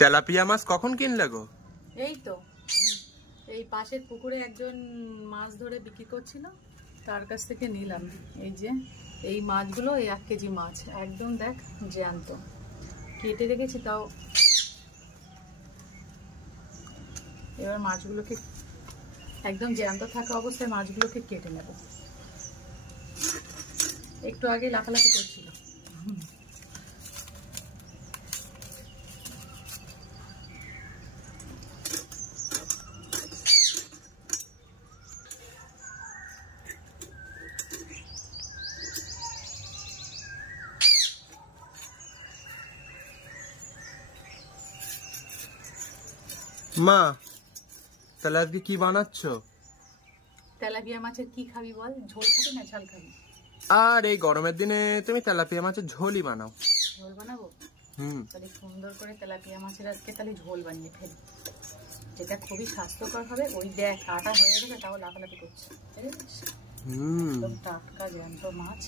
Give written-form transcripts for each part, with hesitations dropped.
Tilapia মাছ কখন কিনলে গো? এই তো এই পাশের পুকুরে একজন মাছ ধরে বিক্রি করছিল, তার কাছ থেকে নিলাম। এই যে এই মাছগুলো, এই 1 কেজি মাছ একদম দেখ জ্যান্ত, কেটে রেখেছি তাও। এবার মাছগুলোকে একদম জ্যান্ত থাকা অবস্থায় মাছগুলোকে কেটে নেব। একটু আগে লাফালাফি করছিল। মা, তাহলে আজকে কি বানাচ্ছ? তেলাপিয়া মাছের কি খাবি বল? ঝোল খাবি না ঝাল খাবি? আর এই গরমের দিনে তুমি তেলাপিয়া মাছের ঝোলই বানাও। ঝোল বানাবো? তাহলে সুন্দর করে তেলাপিয়া মাছের আজকে তাহলে ঝোল বানিয়ে ফেলি, যেটা খুবই স্বাস্থ্যকর হবে। ওই দেখ কাটা হয়ে গেছে, তাও লাফালাফি করছে। একদম টাটকা জ্যান্ত মাছ।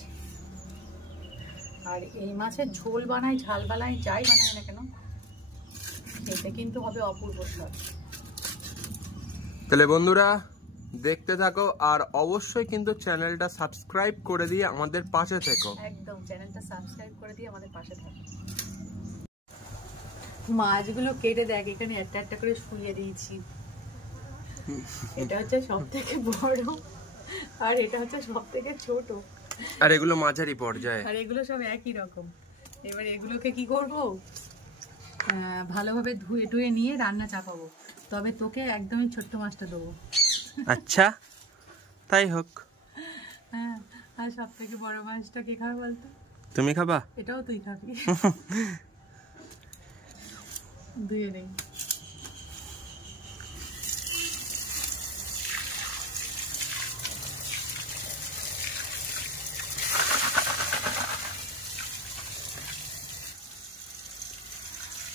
আর এই মাছের ঝোল বানাই, ঝাল বানাই, যাই বানাই না কেন, এটা কিন্তু হবে অপূর্ব স্বাদ। তাহলে বন্ধুরা দেখতে থাকো, আর অবশ্যই কিন্তু চ্যানেলটা সাবস্ক্রাইব করে দিয়ে আমাদের পাশে থেকো। একদম চ্যানেলটা সাবস্ক্রাইব করে দিয়ে আমাদের পাশে থাকো। মাছগুলো কেটে দেখ, এখানে একটা একটা করে শুইয়ে দিয়েছি। এটা হচ্ছে সবথেকে বড়, আর এটা হচ্ছে সবথেকে ছোট, আর এগুলো মাঝারি পর্যায়ে, আর এগুলো সব একই রকম। এবার এগুলোকে কি করব, ভালোভাবে ধুয়ে টুয়ে নিয়ে রান্না চাপাবো। তবে তোকে একদমই ছোট্ট মাছটা দেবো। আচ্ছা তাই হোক। হ্যাঁ, আর সব থেকে বড় মাছটা কে খাবে বলতো? তুমি খাবা? এটাও তুই খাবি। ধুয়ে নেই।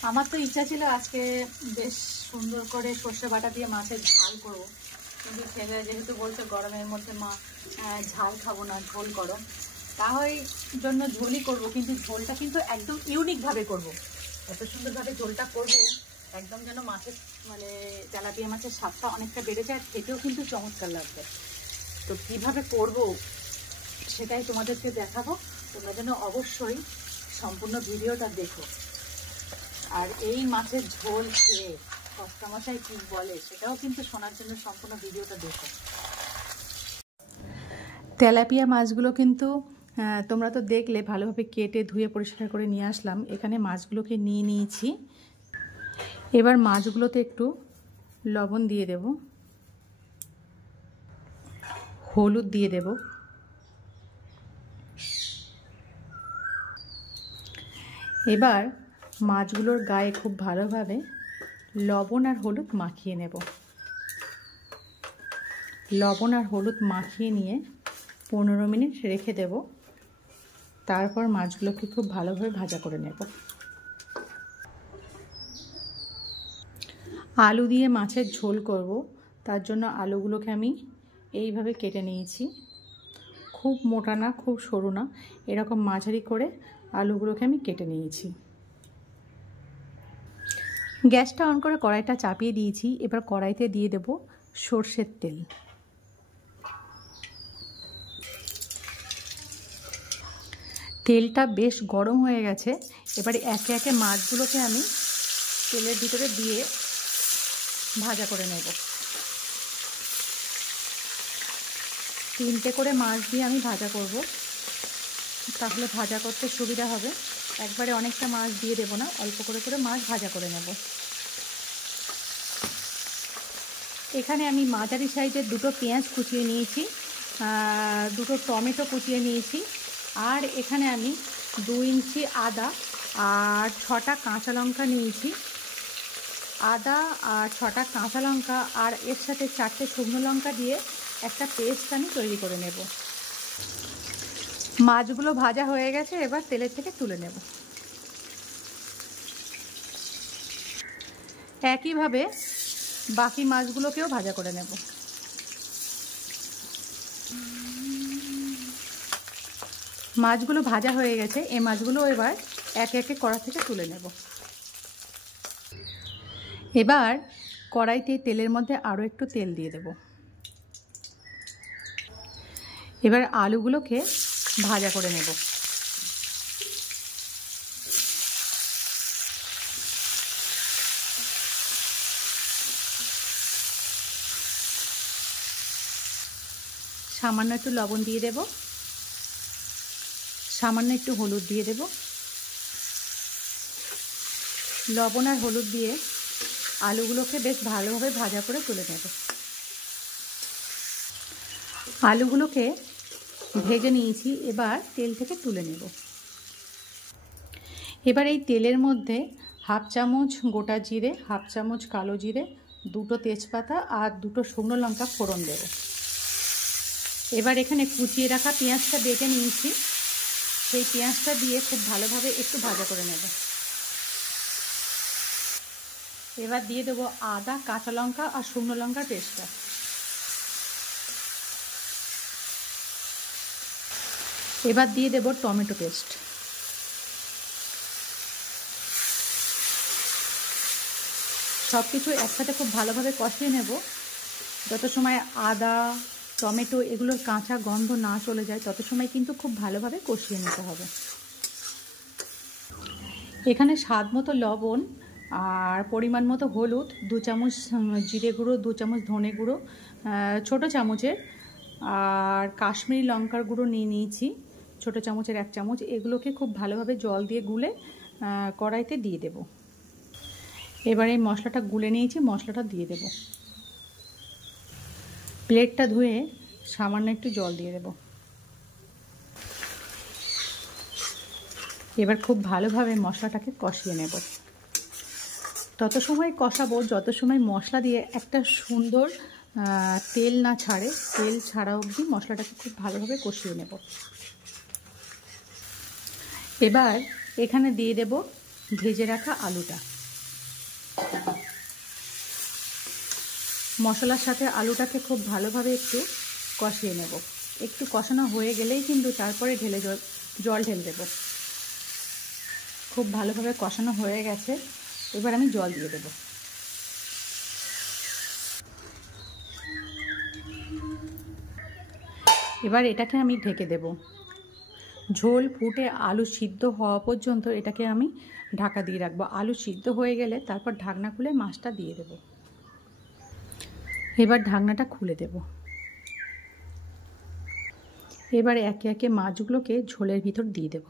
আমার তো ইচ্ছা ছিল আজকে বেশ সুন্দর করে সর্ষে বাটা দিয়ে মাছের ঝাল করবো, কিন্তু ছেলে যেহেতু বলছে গরমের মধ্যে মা ঝাল খাবো না, ঝোল করো, তাহলে জন্য ঝোলই করবো। কিন্তু ঝোলটা কিন্তু একদম ইউনিকভাবে করব। এত সুন্দরভাবে ঝোলটা করব একদম যেন মাছের মানে তেলাপিয়া মাছের স্বাদটা অনেকটা বেড়ে যায়, খেতেও কিন্তু চমৎকার লাগবে। তো কীভাবে করব সেটাই তোমাদেরকে দেখাবো, তোমরা যেন অবশ্যই সম্পূর্ণ ভিডিওটা দেখো। আর এই মাছের ঝোল খেয়ে কষ্টামশাই কি বলে সেটাও কিন্তু শোনার জন্য সম্পূর্ণ ভিডিওটা দেখো। তেলাপিয়া মাছগুলো কিন্তু তোমরা তো দেখলে ভালোভাবে কেটে ধুয়ে পরিষ্কার করে নিয়ে আসলাম। এখানে মাছগুলোকে নিয়ে নিয়েছি। এবার মাছগুলোতে একটু লবণ দিয়ে দেব, হলুদ দিয়ে দেব, এবার মাছগুলোর গায়ে খুব ভালোভাবে লবণ আর হলুদ মাখিয়ে নেব। লবণ আর হলুদ মাখিয়ে নিয়ে 15 মিনিট রেখে দেব। তারপর মাছগুলোকে খুব ভালোভাবে ভাজা করে নেব। আলু দিয়ে মাছের ঝোল করব, তার জন্য আলুগুলোকে আমি এইভাবে কেটে নিয়েছি। খুব মোটা না, খুব সরু না, এরকম মাঝারি করে আলুগুলোকে আমি কেটে নিয়েছি। গ্যাসটা অন করে কড়াইটা চাপিয়ে দিয়েছি। এবার কড়াইতে দিয়ে দেব সর্ষের তেল। তেলটা বেশ গরম হয়ে গেছে। এবারে একে একে মাছগুলোকে আমি তেলের ভিতরে দিয়ে ভাজা করে নেব। 3টে করে মাছ দিয়ে আমি ভাজা করব, তাহলে ভাজা করতে সুবিধা হবে। একবারে অনেকটা মাছ দিয়ে দেব না, অল্প করে করে মাছ ভাজা করে নেব। এখানে আমি মাঝারি সাইজের 2টো পেঁয়াজ কুচিয়ে নিয়েছি, 2টো টমেটো কুচিয়ে নিয়েছি, আর এখানে আমি 2 ইঞ্চি আদা আর 6টা কাঁচা লঙ্কা নিয়েছি। আদা আর 6টা কাঁচা লঙ্কা আর এর সাথে 4টে শুকনো লঙ্কা দিয়ে একটা পেস্ট আমি তৈরি করে নেব। মাছগুলো ভাজা হয়ে গেছে, এবার তেলের থেকে তুলে নেব। একইভাবে বাকি মাছগুলোকেও ভাজা করে নেব। মাছগুলো ভাজা হয়ে গেছে, এই মাছগুলো এবার একে একে কড়া থেকে তুলে নেব। এবার কড়াইতে তেলের মধ্যে আরও একটু তেল দিয়ে দেব। এবার আলুগুলোকে ভাজা করে নেব। সামান্য একটু লবণ দিয়ে দেব, সামান্য একটু হলুদ দিয়ে দেব। লবণ আর হলুদ দিয়ে আলুগুলোকে বেশ ভালোভাবে ভাজা করে তুলে নেব। আলুগুলোকে ভেজে নিয়েছি, এবার তেল থেকে তুলে নেব। এবার এই তেলের মধ্যে হাফ চামচ গোটা জিরে, হাফ চামচ কালো জিরে, 2টো তেজপাতা আর 2টো শুকনো লঙ্কা ফোড়ন দেব। এবার এখানে কুচিয়ে রাখা পেঁয়াজটা বেটে নিয়েছি, সেই পেঁয়াজটা দিয়ে খুব ভালোভাবে একটু ভাজা করে নেব। এবার দিয়ে দেবো আদা, কাঁচা লঙ্কা আর শুকনো লঙ্কার পেস্টটা। এবার দিয়ে দেবো টমেটো পেস্ট। সব কিছু একসাথে খুব ভালোভাবে কষিয়ে নেব, যত সময় আদা টমেটো এগুলোর কাঁচা গন্ধ না চলে যায় তত সময় কিন্তু খুব ভালোভাবে কষিয়ে নিতে হবে। এখানে স্বাদ মতো লবণ আর পরিমাণ মতো হলুদ, 2 চামচ জিরে গুঁড়ো, 2 চামচ ধনে গুঁড়ো ছোটো চামচের, আর কাশ্মীরি লঙ্কার গুঁড়ো নিয়ে নিয়েছি ছোটো চামচের 1 চামচ। এগুলোকে খুব ভালোভাবে জল দিয়ে গুলে কড়াইতে দিয়ে দেব। এবার এই মশলাটা গুলে নিয়েছি, মশলাটা দিয়ে দেব। প্লেটটা ধুয়ে সামান্য একটু জল দিয়ে দেব। এবার খুব ভালোভাবে মশলাটাকে কষিয়ে নেব। তত সময় কষাবো যত সময় মশলা দিয়ে একটা সুন্দর তেল না ছাড়ে, তেল ছাড়া অবধি মশলাটাকে খুব ভালোভাবে কষিয়ে নেব। এবার এখানে দিয়ে দেব ভেজে রাখা আলুটা। মশলার সাথে আলুটাকে খুব ভালোভাবে একটু কষিয়ে নেব। একটু কষানো হয়ে গেলেই কিন্তু তারপরে জল ঢেলে দেব। খুব ভালোভাবে কষানো হয়ে গেছে, এবার আমি জল দিয়ে দেব। এবার এটাকে আমি ঢেকে দেব। ঝোল ফুটে আলু সিদ্ধ হওয়া পর্যন্ত এটাকে আমি ঢাকা দিয়ে রাখবো। আলু সিদ্ধ হয়ে গেলে তারপর ঢাকনা খুলে মাছটা দিয়ে দেব। এবার ঢাকনাটা খুলে দেব। এবার একে একে মাছগুলোকে ঝোলের ভিতর দিয়ে দেব।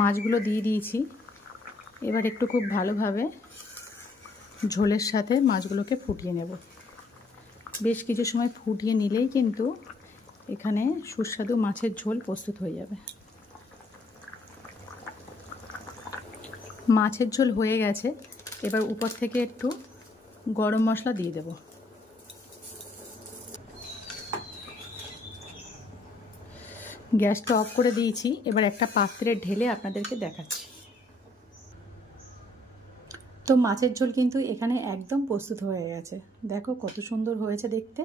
মাছগুলো দিয়ে দিয়েছি। এবার একটু খুব ভালোভাবে ঝোলের সাথে মাছগুলোকে ফুটিয়ে নেব। বেশ কিছু সময় ফুটিয়ে নিলেই কিন্তু এখানে সুস্বাদু মাছের ঝোল প্রস্তুত হয়ে যাবে। মাছের ঝোল হয়ে গেছে, এবার উপর থেকে একটু গরম মশলা দিয়ে দেব। গ্যাসটা অফ করে দিয়েছি। এবার একটা পাত্রে ঢেলে আপনাদেরকে দেখাচ্ছি। তো মাছের ঝোল কিন্তু এখানে একদম প্রস্তুত হয়ে গেছে। দেখো কত সুন্দর হয়েছে দেখতে।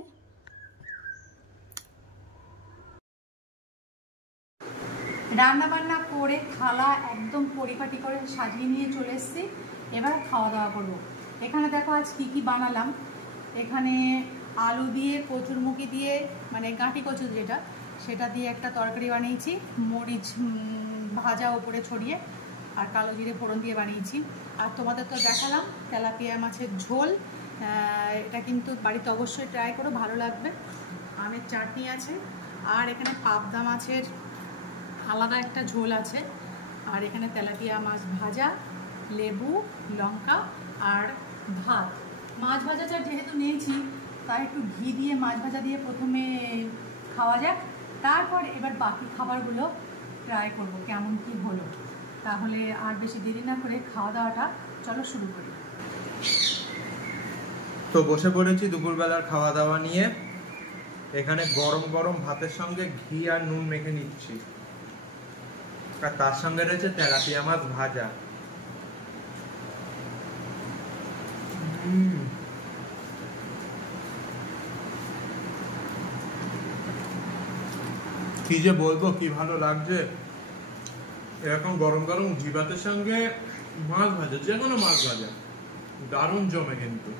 রান্না বান্না করে থালা একদম পরিপাটি করে সাজিয়ে নিয়ে চলে এসেছি। এবার খাওয়া দাওয়া করব। এখানে দেখো আজ কি কি বানালাম। এখানে আলু দিয়ে কচুরমুখী দিয়ে, মানে গাঁটি কচুর যেটা, সেটা দিয়ে একটা তরকারি বানিয়েছি, মরিচ ভাজা উপরে ছড়িয়ে, আর কালো জিরে ফোড়ন দিয়ে বানিয়েছি। আর তোমাদের তো দেখালাম তেলাপিয়া মাছের ঝোল। এটা কিন্তু বাড়িতে অবশ্যই ট্রাই করো, ভালো লাগবে। আমের চাটনি আছে, আর এখানে পাবদা মাছের আলাদা একটা ঝোল আছে, আর এখানে তেলাপিয়া মাছ ভাজা, লেবু, লঙ্কা আর ভাত। মাছ ভাজাটা যেহেতু নিয়েছি তাই একটু ঘি দিয়ে মাছ ভাজা দিয়ে প্রথমে খাওয়া যাক, তারপর এবার বাকি খাবারগুলো ট্রাই করব কেমন কি হলো। তাহলে আর বেশি দেরি না করে খাওয়া দাওয়াটা চলো শুরু করি। তো বসে পড়েছি দুপুরবেলার খাওয়া দাওয়া নিয়ে। এখানে গরম গরম ভাতের সঙ্গে ঘি আর নুন মেখে নিচ্ছি, আর তার সঙ্গে রয়েছে তেলাপিয়া মাছ ভাজা। কি যে বলবো, কি ভালো লাগছে। এরকম গরম গরম ঘি ভাতের সঙ্গে মাছ ভাজা, যে কোনো মাছ ভাজা দারুণ জমে কিন্তু।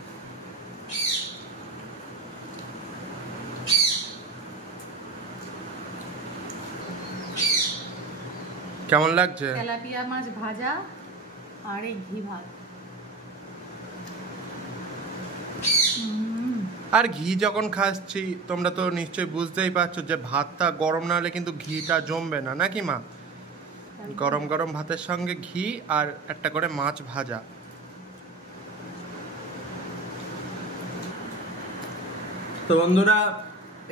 কেমন লাগছে? তেলাপিয়া মাছ ভাজা আর এই ঘি ভাত। আর ঘি যখন খাচ্ছি তোমরা তো নিশ্চয়ই বুঝতেই পারছো যে ভাতটা গরম না হলে কিন্তু ঘিটা জমবে না, নাকি মা? গরম গরম ভাতের সঙ্গে ঘি আর একটা করে মাছ ভাজা। তো বন্ধুরা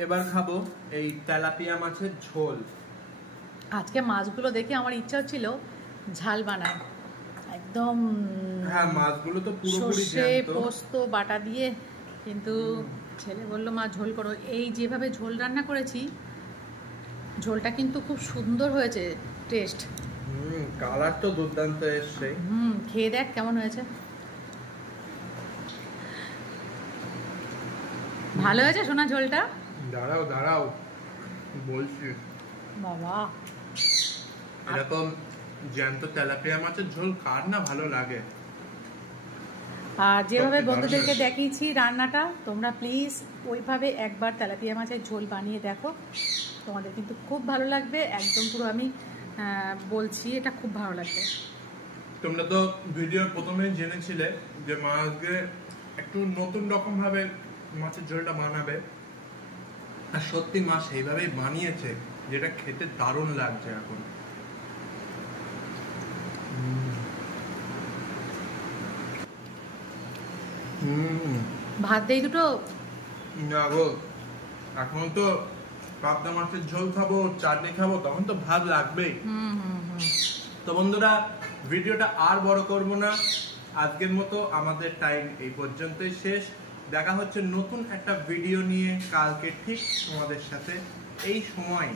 এবার খাবো এই তেলাপিয়া মাছের ঝোল। আজকে মাছগুলো দেখে আমার ইচ্ছা হচ্ছিল ঝাল বানায় একদম। হ্যাঁ, মাছগুলো তো পুরোপুরি সর্ষে জ্যান্ত। পোস্ত বাটা দিয়ে, কিন্তু ছেলে বললো মা ঝোল করো। এই যেভাবে ঝোল রান্না করেছি, ঝোলটা কিন্তু খুব সুন্দর হয়েছে টেস্ট। কালার তো দুর্দান্ত এসছে। খেয়ে দেখ কেমন হয়েছে। ভালো হয়েছে সোনা ঝোলটা? দাঁড়াও দাঁড়াও বলছি। বাবা, এরকম জ্যান্ত তেলাপিয়া মাছের ঝোল কার না ভালো লাগে। আর যেভাবে সত্যি বন্ধুদেরকে দারুণ। দেখিয়েছি রান্নাটা, তোমরা প্লিজ ওইভাবে একবার তেলাপিয়া মাছের ঝোল বানিয়ে দেখো, তোমাদের কিন্তু খুব ভালো লাগবে। একদম পুরো আমি বলছি, এটা খুব ভালো লাগবে। তোমরা তো ভিডিওর প্রথমেই জেনেছিলে যে মা আজকে একটু নতুন রকম ভাবে মাছের ঝোলটা বানাবে, আর সত্যি মা সেইভাবেই বানিয়েছে, যেটা খেতে দারুণ লাগছে এখন। ভাত দেই দুটো। না গো, এখন তো পাবদা মাছের ঝোল খাবো, চাটনি খাবো, তখন তো ভাত লাগবেই। তো বন্ধুরা ভিডিওটা আর বড় করব না, আজকের মতো আমাদের টাইম এই পর্যন্তই শেষ। দেখা হচ্ছে নতুন একটা ভিডিও নিয়ে কালকে ঠিক তোমাদের সাথে এই সময়।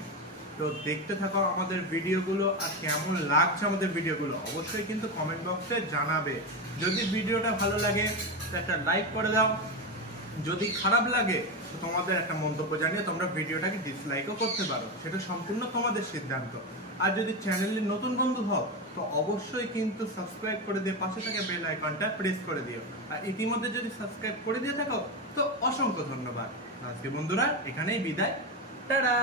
তো দেখতে থাকো আমাদের ভিডিওগুলো, আর কেমন লাগছে আমাদের ভিডিওগুলো অবশ্যই কিন্তু কমেন্ট বক্সে জানাবে। যদি ভিডিওটা ভালো লাগে তো একটা লাইক করে দাও, যদি খারাপ লাগে তো তোমাদের একটা মন্তব্য জানিয়ে তোমরা ভিডিওটাকে ডিসলাইকও করতে পারো, সেটা সম্পূর্ণ তোমাদের সিদ্ধান্ত। আর যদি চ্যানেলে নতুন বন্ধু হও তো অবশ্যই কিন্তু সাবস্ক্রাইব করে দিয়ে পাশে থাকা বেল আইকনটা প্রেস করে দিও। আর ইতিমধ্যে যদি সাবস্ক্রাইব করে দিয়ে থাকো তো অসংখ্য ধন্যবাদ। আজকে বন্ধুরা এখানেই বিদায়, টাটা।